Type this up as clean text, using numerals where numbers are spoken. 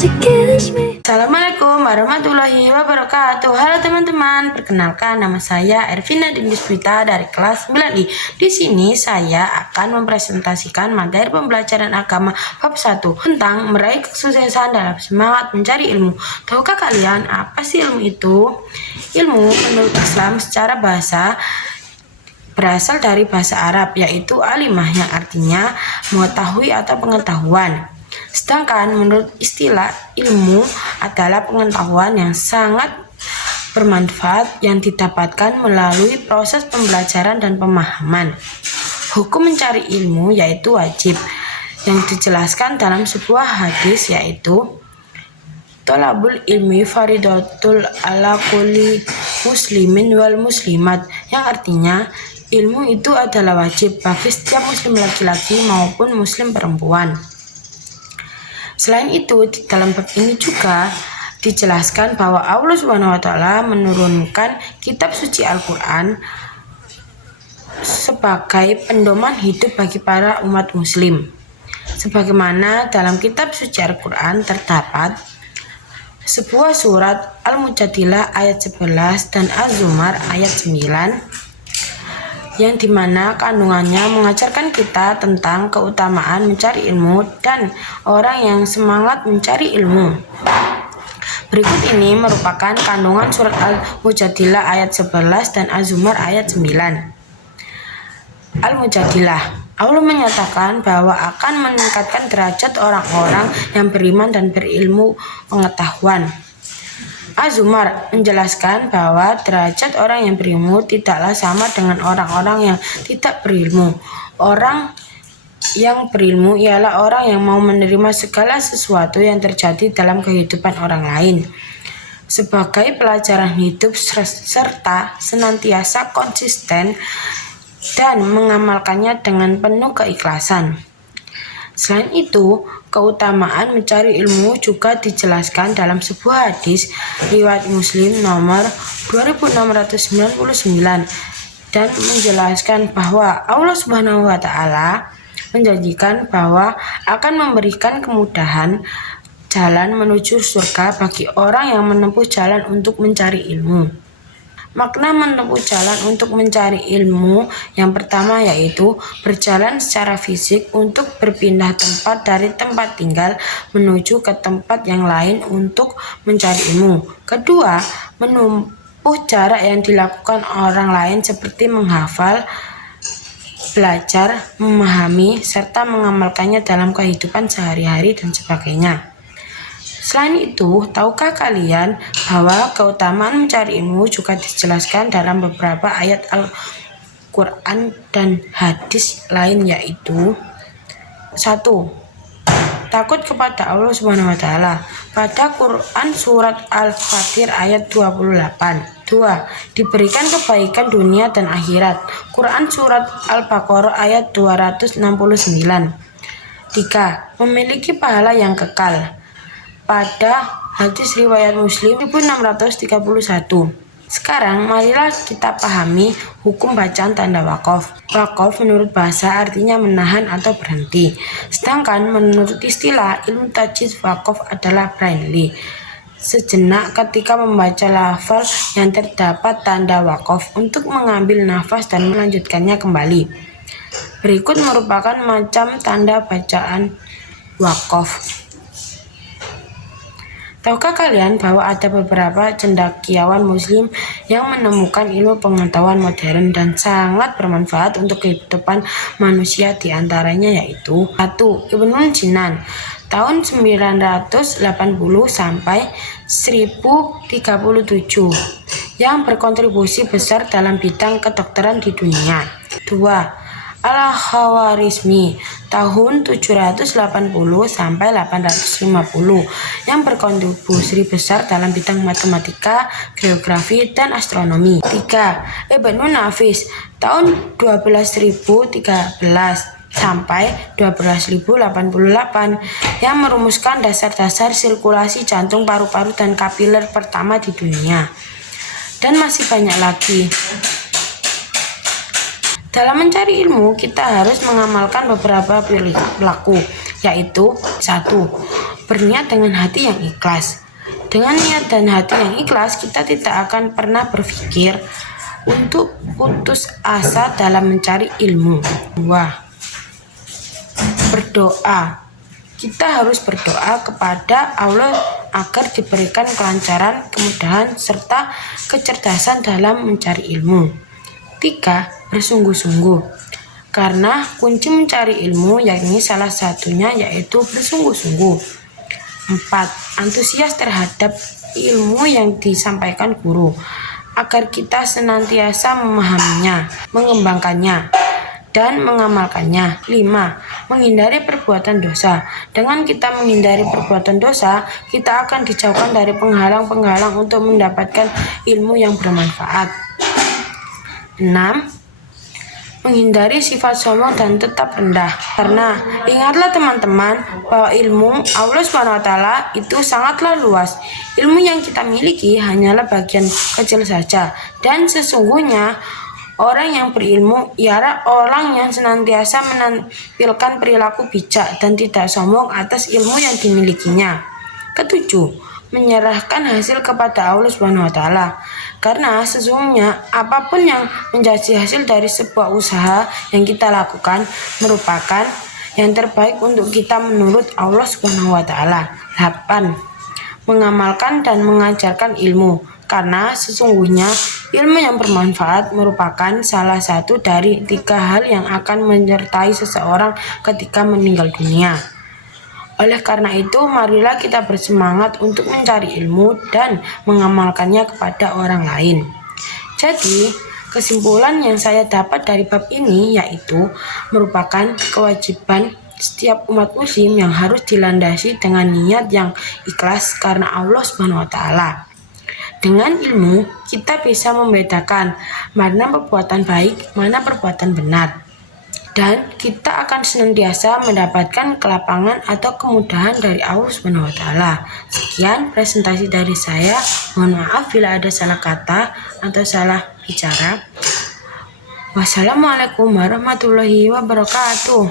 Assalamualaikum warahmatullahi wabarakatuh. Halo teman-teman, perkenalkan nama saya Ervina Dindiswita dari kelas 9I. Di sini saya akan mempresentasikan materi pembelajaran agama bab 1 tentang meraih kesuksesan dalam semangat mencari ilmu. Tahukah kalian apa sih ilmu itu? Ilmu menurut Islam secara bahasa berasal dari bahasa Arab, yaitu alimah, yang artinya mengetahui atau pengetahuan. Sedangkan menurut istilah, ilmu adalah pengetahuan yang sangat bermanfaat yang didapatkan melalui proses pembelajaran dan pemahaman. Hukum mencari ilmu yaitu wajib, yang dijelaskan dalam sebuah hadis, yaitu Thalabul ilmi faridatul ala kulli muslimin wal muslimat, yang artinya ilmu itu adalah wajib bagi setiap muslim laki-laki maupun muslim perempuan. Selain itu, di dalam bab ini juga dijelaskan bahwa Allah SWT menurunkan kitab suci Al-Quran sebagai pedoman hidup bagi para umat muslim. Sebagaimana dalam kitab suci Al-Quran terdapat sebuah surat Al-Mujadilah ayat 11 dan Az-Zumar ayat 9, yang dimana kandungannya mengajarkan kita tentang keutamaan mencari ilmu dan orang yang semangat mencari ilmu. Berikut ini merupakan kandungan surat Al-Mujadilah ayat 11 dan Az-Zumar ayat 9. Al-Mujadilah, Allah menyatakan bahwa akan meningkatkan derajat orang-orang yang beriman dan berilmu pengetahuan. Az-Zumar menjelaskan bahwa derajat orang yang berilmu tidaklah sama dengan orang-orang yang tidak berilmu. Orang yang berilmu ialah orang yang mau menerima segala sesuatu yang terjadi dalam kehidupan orang lain sebagai pelajaran hidup serta senantiasa konsisten dan mengamalkannya dengan penuh keikhlasan. Selain itu, keutamaan mencari ilmu juga dijelaskan dalam sebuah hadis riwayat Muslim nomor 2699 dan menjelaskan bahwa Allah Subhanahu wa taala menjanjikan bahwa akan memberikan kemudahan jalan menuju surga bagi orang yang menempuh jalan untuk mencari ilmu. Makna menempuh jalan untuk mencari ilmu yang pertama yaitu berjalan secara fisik untuk berpindah tempat dari tempat tinggal menuju ke tempat yang lain untuk mencari ilmu. Kedua, menempuh jarak yang dilakukan orang lain seperti menghafal, belajar, memahami, serta mengamalkannya dalam kehidupan sehari-hari dan sebagainya. Selain itu, tahukah kalian bahwa keutamaan mencari ilmu juga dijelaskan dalam beberapa ayat Al-Quran dan hadis lain, yaitu 1. Takut kepada Allah Subhanahu wa taala pada Quran surat Al-Fatir ayat 28. 2. Diberikan kebaikan dunia dan akhirat. Quran surat Al-Baqarah ayat 269. 3. Memiliki pahala yang kekal. Pada hadis riwayat Muslim 1631. Sekarang marilah kita pahami hukum bacaan tanda wakaf. Wakaf menurut bahasa artinya menahan atau berhenti. Sedangkan menurut istilah ilmu tajwid, wakaf adalah brainly. Sejenak ketika membaca lafal yang terdapat tanda wakaf untuk mengambil nafas dan melanjutkannya kembali. Berikut merupakan macam tanda bacaan wakaf. Tahukah kalian bahwa ada beberapa cendekiawan muslim yang menemukan ilmu pengetahuan modern dan sangat bermanfaat untuk kehidupan manusia, diantaranya yaitu 1. Ibnu Sinan tahun 980 sampai 1037 yang berkontribusi besar dalam bidang kedokteran di dunia. 2. Al-Khawarizmi tahun 780 sampai 850 yang berkontribusi besar dalam bidang matematika, geografi, dan astronomi. 3. Ibnu Nafis tahun 12.013 sampai 12.088 yang merumuskan dasar-dasar sirkulasi jantung, paru-paru, dan kapiler pertama di dunia. Dan masih banyak lagi. Dalam mencari ilmu, kita harus mengamalkan beberapa perilaku, yaitu 1. berniat dengan hati yang ikhlas. Dengan niat dan hati yang ikhlas, kita tidak akan pernah berpikir untuk putus asa dalam mencari ilmu. 2. Berdoa. Kita harus berdoa kepada Allah agar diberikan kelancaran, kemudahan, serta kecerdasan dalam mencari ilmu. 3. Bersungguh-sungguh. Karena kunci mencari ilmu yakni salah satunya yaitu bersungguh-sungguh. 4. Antusias terhadap ilmu yang disampaikan guru, agar kita senantiasa memahaminya, mengembangkannya, dan mengamalkannya. 5. Menghindari perbuatan dosa. Dengan kita menghindari perbuatan dosa, kita akan dijauhkan dari penghalang-penghalang untuk mendapatkan ilmu yang bermanfaat. 6. Menghindari sifat sombong dan tetap rendah. Karena ingatlah teman-teman bahwa ilmu Allah SWT itu sangatlah luas. Ilmu yang kita miliki hanyalah bagian kecil saja, dan sesungguhnya orang yang berilmu ialah orang yang senantiasa menampilkan perilaku bijak dan tidak sombong atas ilmu yang dimilikinya. 7. Menyerahkan hasil kepada Allah SWT. Karena sesungguhnya apapun yang menjadi hasil dari sebuah usaha yang kita lakukan merupakan yang terbaik untuk kita menurut Allah SWT. 8. Mengamalkan dan mengajarkan ilmu. Karena sesungguhnya ilmu yang bermanfaat merupakan salah satu dari 3 hal yang akan menyertai seseorang ketika meninggal dunia. Oleh karena itu, marilah kita bersemangat untuk mencari ilmu dan mengamalkannya kepada orang lain. Jadi, kesimpulan yang saya dapat dari bab ini yaitu merupakan kewajiban setiap umat muslim yang harus dilandasi dengan niat yang ikhlas karena Allah SWT. Dengan ilmu, kita bisa membedakan mana perbuatan baik, mana perbuatan benar. Dan kita akan senantiasa mendapatkan kelapangan atau kemudahan dari Allah SWT. Sekian presentasi dari saya. Mohon maaf bila ada salah kata atau salah bicara. Wassalamualaikum warahmatullahi wabarakatuh.